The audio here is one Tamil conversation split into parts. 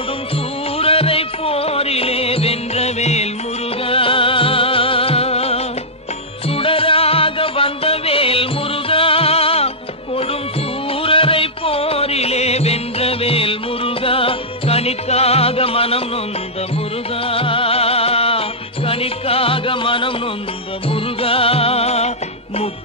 கொடும் சூரரை போரிலே வென்ற வேல் முருகா. சுடராக வந்த வேல் முருகா. கொடும் சூரரை போரிலே வென்ற வேல் முருகா. கணிக்காக மனம் நொந்த முருகா. கணிக்காக மனம் நொந்த முருகா.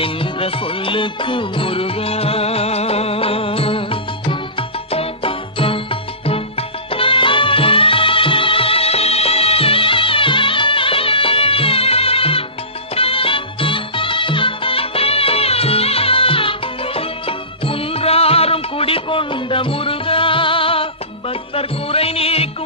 என்ற சொல்லுக்கு முருகா. குன்றாரும் குடிகொண்ட முருகா பக்தர் குறை நீக்கும்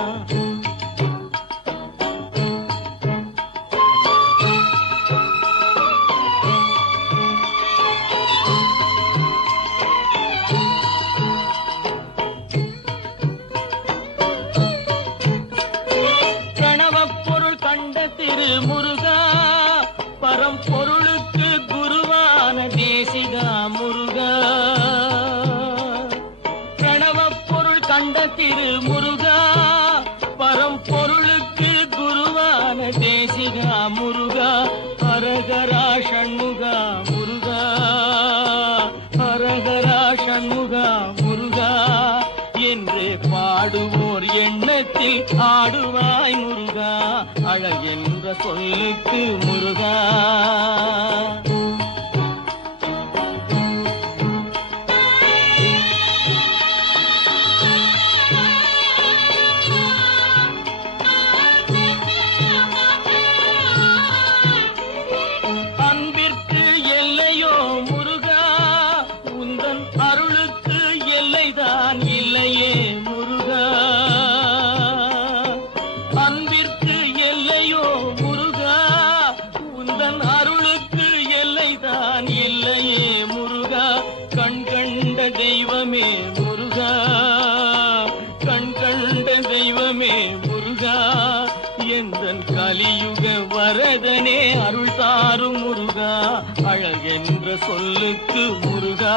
தேசிகா முருகா ஹரஹரா ஷண்முகா முருகா. ஹரஹரா ஷண்முகா முருகா. என்று பாடுவோர் எண்ணத்தில் ஆடுவாய் முருகா. அழகென்ற சொல்லுக்கு முருகா. கந்தன் கலியுக வரதனே அருள் தாரும் முருகா. அழகென்ற சொல்லுக்கு முருகா.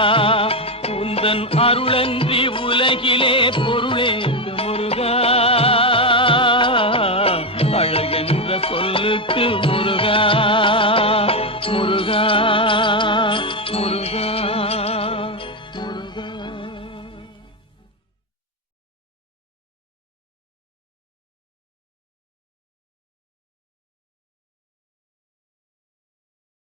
உந்தன் அருளன்றி உலகிலே பொருளே